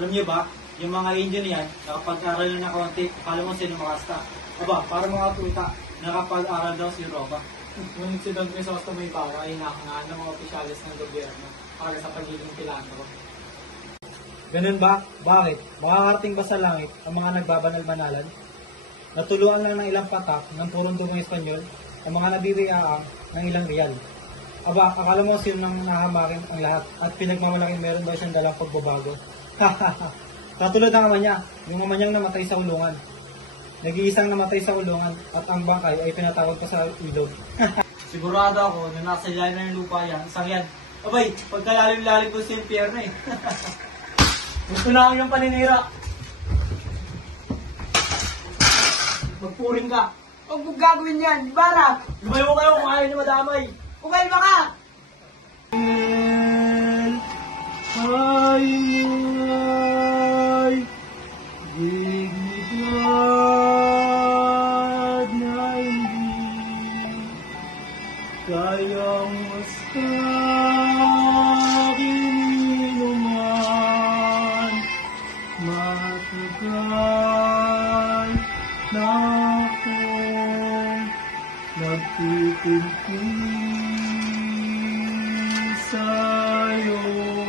Alam niyo ba, yung mga Indian yan, nakapag-aral na ng kaunti, akala mo sino makasta. Aba, para mga tuta, nakapag-aral daw si Roba. Ngunit si Don Crisostomo Ibawa ay hinahangaan ng mga opisyalis ng gobyerno para sa pagiging pilantro. Ganun ba? Bakit? Makakarating ba sa langit ang mga nagbabanal-banalan? Natuluan lang ng ilang patak ng purong dugong Espanyol ang mga nabibiyaan ng ilang real. Aba, akala mo sino nang nahamakin ang lahat at pinagmamalaking meron daw siyang dalang pagbabago. Katulad ng ama niya, yung ama niyang namatay sa ulungan. Nag-iisang namatay sa ulungan at ang bangkay ay pinatawag pa sa ilog. Sigurado ako na nasa ilalim ng lupa yan, isang yan. Abay, pagkalalim-lalim ko si Pierre eh. Gusto na ako yung paninira. Magpurin ka. Huwag mo gagawin yan, Bara! Lumayo mo kayo kung ayaw niyo madamay. Kumalma ka! Ay, dignidad na hindi kayang inuman, matagal na akong nagtitimpi sa'yo.